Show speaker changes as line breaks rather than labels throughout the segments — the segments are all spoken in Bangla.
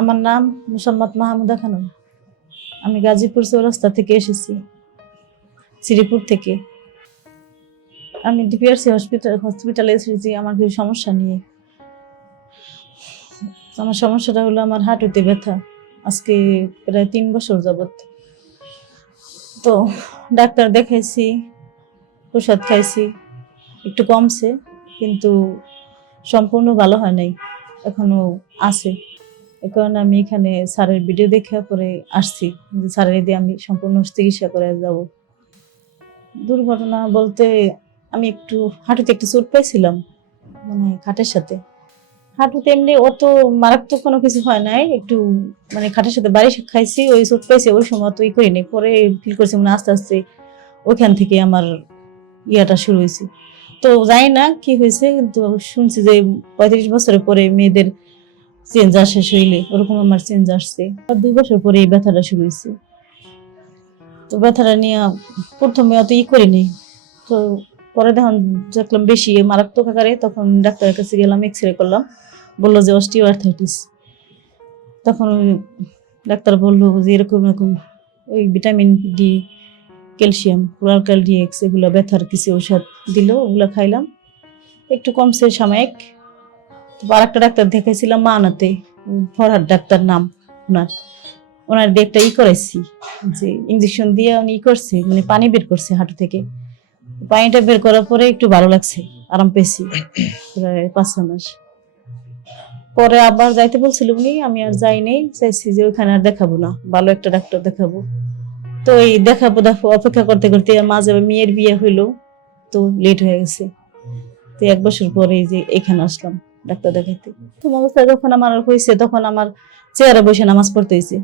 আমার নাম মুসাম্মদ মাহমুদা খানম। আমি গাজীপুর চৌরাস্তা থেকে এসেছি, শ্রীপুর থেকে। আমি ডিপিআরসি হসপিটাল, হসপিটালে এসেছি আমার কিছু সমস্যা নিয়ে। আমার সমস্যাটা হলো আমার হাঁটুতে ব্যথা। আজকে প্রায় তিন বছর যাবত তো ডাক্তার দেখাইছি, ওষুধ খাইছি, একটু কমছে, কিন্তু সম্পূর্ণ ভালো হয় নাই, এখনও আছে। কারণে আমি এখানে স্যারের ভিডিও দেখে পরে আসছি স্যারের দিয়ে আমি সম্পূর্ণ চিকিৎসা করে যাব। দুর্ঘটনা বলতে আমি একটু হাঁটুতে একটু চোট পাইছিলাম মানে খাটের সাথে। হাঁটুতে এমনি অত মারাত্মক কোনো কিছু হয় নাই, একটু মানে খাটের সাথে বাড়ি খাইছি, ওই চোট পাইছি, ওই সময় তো ই করিনি। পরে ফিল করছি মানে আস্তে আস্তে ওইখান থেকে আমার ইয়াটা শুরু হয়েছে। তো জানি না কি হয়েছে, কিন্তু শুনছি যে পঁয়ত্রিশ বছরের পরে মেয়েদের চেঞ্জ আসে শরীরে, ওরকম আমার চেঞ্জ আসছে। আর দুই বছর পরে এই ব্যথাটা শুরু হয়েছে। তো ব্যথাটা নিয়ে প্রথমে অত ই করিনি। তো পরে দেখুন দেখলাম বেশি মারাত্মক আকারে, তখন ডাক্তারের কাছে গেলাম এক্স রে করলাম। বলল যে অস্টিও আর্থাইটিস তখন ডাক্তার বলল যে এরকম এরকম ওই ভিটামিন ডি ক্যালসিয়াম ক্লোরাল ডিএক্স এগুলো ব্যথার কিছু ঔষধ দিল, ওগুলো খাইলাম। একটু কমছে সাময়িক। আর একটা ডাক্তার দেখাইছিলাম মানাতে, ফরহাদ ডাক্তার নাম ওনার। ওনার ডেটটা ই করাইছি, যে ইঞ্জেকশন দিয়ে উনি ই করছে মানে পানি বের করছে হাঁটু থেকে। পানিটা বের করার পরে একটু ভালো লাগছে, আরাম পেয়েছি, প্রায় পাঁচ ছ মাস। পরে আবার যাইতে বলছিল উনি, আমি আর যাই নাই, চাইছি যে ওইখানে আর দেখাবো না, ভালো একটা ডাক্তার দেখাবো। তো এই দেখাবো, দেখো, অপেক্ষা করতে করতে মাঝে মেয়ের বিয়ে হইল, তো লেট হয়ে গেছে। তো এক বছর পরে যে এখানে আসলাম। ডাক্তার দেখাইতে। প্রথম অবস্থায় যখন আমার হয়েছে তখন আমার চেয়ারে বসে নামাজ পড়তে হয়েছে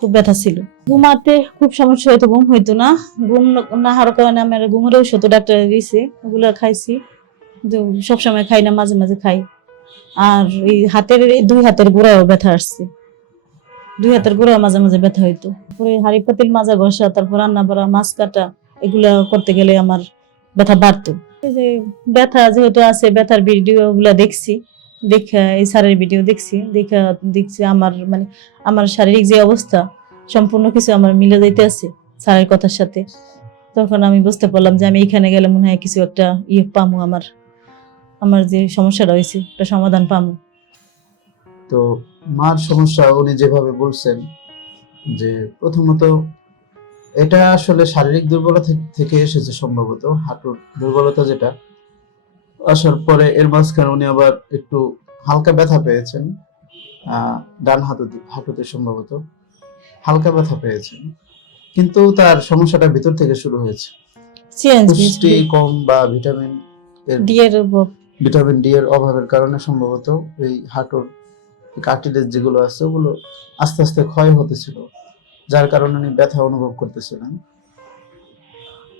খুব ব্যথা ছিল। ঘুমাতে খুব সমস্যা হতো ঘুম হইতো না। ঘুম না হওয়ার কারণে আমার ঘুমের ঔষধ ডাক্তার দিয়েছে ওগুলো খাইছি। সবসময় খাই না, মাঝে মাঝে খাই। আর এই হাতের দুই হাতের গোড়ায়ও ব্যথা আসছে। দুই হাতের গোড়ায় মাঝে মাঝে ব্যথা হইতো। তারপরে হাড়ি পাতিল মাজা ঘষা, তারপর রান্না করা মাছ কাটা, এগুলা করতে গেলে আমার ব্যথা বাড়তো। যে ব্যথা যেহেতু আছে, ব্যথার ভিডিও গুলা দেখছি দেখা এই স্যারের ভিডিও দেখছি, দেখা দেখছি আমার মানে আমার শারীরিক যে অবস্থা, সম্পূর্ণ কিছু আমার মিলে যাইতে আছে স্যারের কথার সাথে। তখন আমি বুঝতে পারলাম যে আমি এখানে গেলে মনে হয় কিছু একটা ইয়ে পামু আমার আমার যে সমস্যাটা হয়েছে, একটা সমাধান পামু।
তো মার সমস্যা উনি যেভাবে বলছেন, যে প্রথমত এটা আসলে শারীরিক দুর্বলতা থেকে এসেছে সম্ভবত, হাঁটুর দুর্বলতা যেটা আসার পরে এর মাঝখানে উনি আবার একটু হালকা ব্যথা পেয়েছেন। ডান হাঁটুতে হাঁটুতে সম্ভবত। হালকা ব্যথা পেয়েছেন। কিন্তু তার সমস্যাটা ভিতর থেকে শুরু হয়েছে। পুষ্টি কম বা ভিটামিন এর ভিটামিন ডি এর অভাবের কারণে সম্ভবত এই হাঁটুর কার্টিলেজ যেগুলো আছে ওগুলো আস্তে আস্তে ক্ষয় হতেছিল যার কারণে উনি ব্যথা অনুভব করতেছিলেন।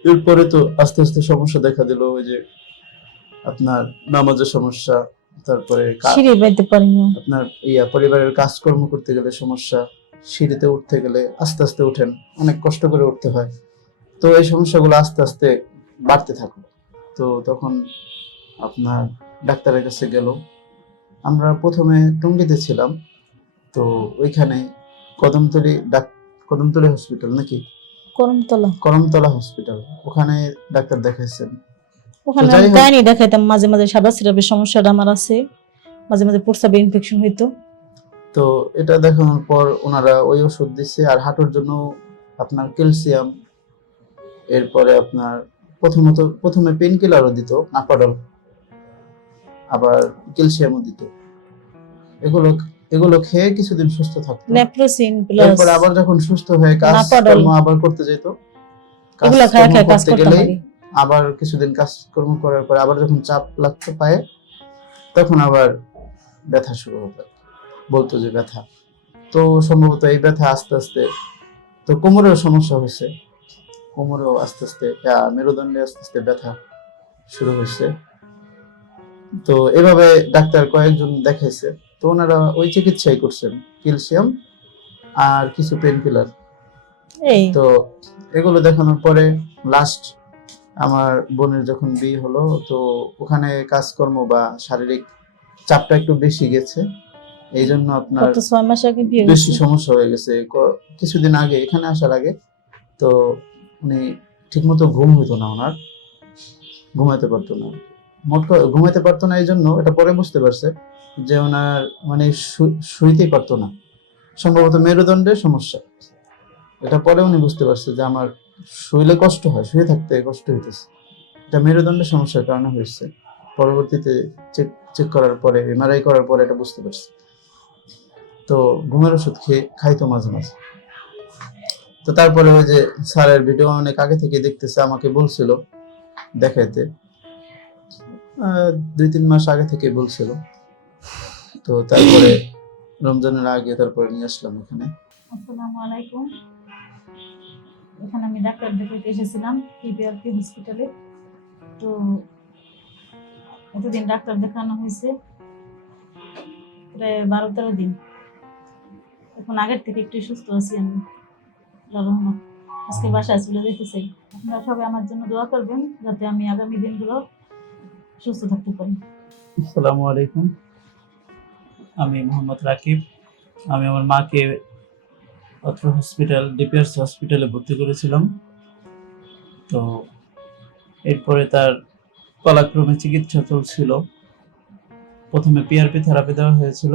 এরপরে তো আস্তে আস্তে সমস্যা দেখা দিল ওই যে আপনার নামাজের সমস্যা তারপরে
সিঁড়ি বাইতে পারি না।
আপনার ইয়া পরিবারের কাজকর্ম করতে গেলে সমস্যা সিঁড়িতে উঠতে গেলে আস্তে আস্তে উঠেন অনেক কষ্ট করে উঠতে হয়। তো এই সমস্যাগুলো আস্তে আস্তে বাড়তে থাকল। তো তখন আপনার ডাক্তারের কাছে গেল। আমরা প্রথমে টঙ্গিতে ছিলাম। তো ওইখানে কদমতলি ডাক কদমতলি হসপিটাল নাকি?
করমতলা।
করমতলা হসপিটাল ওখানে ডাক্তার দেখাইছেন।
ওখানে
যাই
আমি গাইনি দেখাইতাম মাঝে মাঝে সাদা সিরাপের সমস্যাটা আমার আছে মাঝে মাঝে প্রস্রাবে ইনফেকশন হইতো।
তো এটা দেখানোর পর ওনারা ওই ওষুধ আর হাঁটুর জন্য আপনার ক্যালসিয়াম এরপরে আপনার প্রথমত প্রথমে পেন কিলারও দিত নাপাডল আবার ক্যালসিয়ামও দিত। এগুলো এগুলো খেয়ে কিছুদিন সুস্থ থাকতো।
নেপ্রোসিন প্লাস
এরপর আবার যখন সুস্থ হয়ে কাজ। কর্ম আবার করতে যেত
এগুলা খায় খায় কাজ
করতে
করতে পারি।
আবার কিছুদিন কাজকর্ম করার পরে আবার যখন চাপ লাগতে পায়ে তখন আবার ব্যথা শুরু হতো বলতো যে ব্যথা। তো সম্ভবত এই ব্যথা আস্তে আস্তে তো কোমরেও সমস্যা হয়েছে। কোমরেও আস্তে আস্তে মেরুদণ্ডে আস্তে আস্তে ব্যথা শুরু হয়েছে। তো এভাবে ডাক্তার কয়েকজন দেখাইছে। তো ওনারা ওই চিকিৎসাই করছেন ক্যালসিয়াম আর কিছু পেন কিলার তো এগুলো দেখানোর পরে লাস্ট আমার বোনের যখন বিয়ে হলো তো ওখানে কাজকর্ম বা শারীরিক চাপটা একটু বেশি গেছে।
এই জন্য আপনার
ছয় মাস আগে বিয়ে
বেশি সমস্যা হয়ে গেছে। কিছুদিন আগে এখানে আসার আগে তো উনি ঠিকমতো ঘুম হইতো না ওনার। ঘুমাতে পারতো না। মোট ঘুমাতে পারতো না এই জন্য এটা পরে বুঝতে পারছে যে ওনার মানে শুইতেই পারতো না। সম্ভবত মেরুদণ্ডের সমস্যা। এটা পরে উনি বুঝতে পারছে যে আমার শুইলে কষ্ট হয়, শুয়ে থাকতে কষ্ট হইতেছে। এটা মেরুদণ্ডের সমস্যার কারণে হয়েছে। পরবর্তীতে চেক চেক করার পরে এমআরআই করার পরে এটা বুঝতে পারছে। তো ঘুমের ওষুধ খেয়ে খাইতো মাঝে মাঝে। তো তারপরে ওই যে স্যারের ভিডিও অনেক আগে থেকে দেখতেছে, আমাকে বলছিল দেখাইতে। দুই, তিন মাস আগে থেকে বলছিল। তো তারপরে রমজানের আগে তারপরে নিয়ে আসলাম এখানে।
আসসালামু আলাইকুম। এখানে আমি ডাক্তার দেখাতে এসেছিলাম পিপিআরপি হসপিটালে তো এতদিন ডাক্তার দেখানো হয়েছে, প্রায় বারো তেরো দিন। এখন আগের থেকে একটু সুস্থ আছি আমি, আল্লাহর আজকে বাসায় চলে যেতে চাই আপনারা সবাই আমার জন্য দোয়া করবেন, যাতে আমি আগামী দিনগুলো সুস্থ থাকতে পারি।
আসসালামু আলাইকুম। আমি মোহাম্মদ রাকিব। আমি আমার মাকে অত্র হসপিটাল ডিপিআরস হসপিটালে ভর্তি করেছিলাম। তো এরপরে তার পালাক্রমে চিকিৎসা চলছিল। প্রথমে পিআরপি থেরাপি দেওয়া হয়েছিল।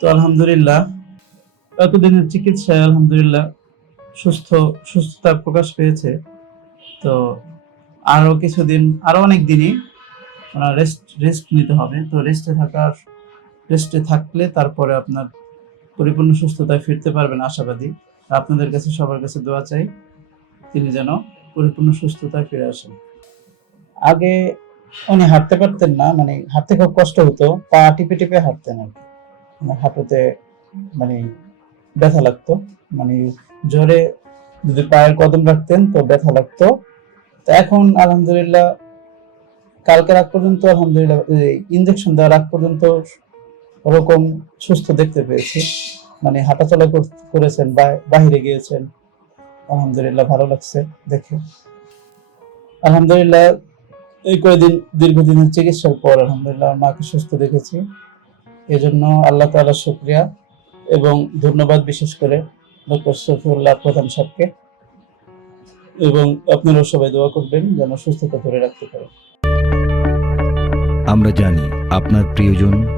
তো আলহামদুলিল্লাহ, এতদিনের চিকিৎসায় আলহামদুলিল্লাহ সুস্থ, সুস্থতা প্রকাশ পেয়েছে। তো আরও কিছুদিন আরও অনেক দিনই ওনার রেস্ট রেস্ট নিতে হবে। তো রেস্টে থাকার রেস্টে থাকলে তারপরে আপনার পরিপূর্ণ সুস্থতায় ফিরতে পারবেন আশাবাদী। আপনাদের কাছে সবার কাছে দোয়া চাই, তিনি যেন পরিপূর্ণ সুস্থতায় ফিরে আসেন। আগে উনি হাঁটতে পারতেন না মানে হাঁটতে খুব কষ্ট হতো, পা টিপে টিপে হাঁটতেন আর কি। হাঁটুতে মানে ব্যথা লাগতো মানে জোরে যদি পায়ের কদম রাখতেন তো ব্যথা লাগতো। তো এখন আলহামদুলিল্লাহ কালকে রাত পর্যন্ত আলহামদুলিল্লাহ ইঞ্জেকশন দেওয়ার আগ পর্যন্ত ওরকম সুস্থ দেখতে পেয়েছি। মানে হাঁটাচলা কর- করেছেন বাহিরে গিয়েছেন। আলহামদুলিল্লাহ, ভালো লাগছে দেখে। আলহামদুলিল্লাহ, এই কয়েকদিন দীর্ঘদিনের চিকিৎসার পর আলহামদুলিল্লাহ মাকে সুস্থ দেখেছি। এই জন্য আল্লাহ তাআলা শুক্রিয়া এবং ধন্যবাদ বিশেষ করে ডক্টর শফিউল্লাহ প্রধান সাহেবকে। এবং আপনারাও সবাই দোয়া করবেন যেন সুস্থতা ধরে রাখতে পারে।
আমরা জানি আপনার প্রিয়জন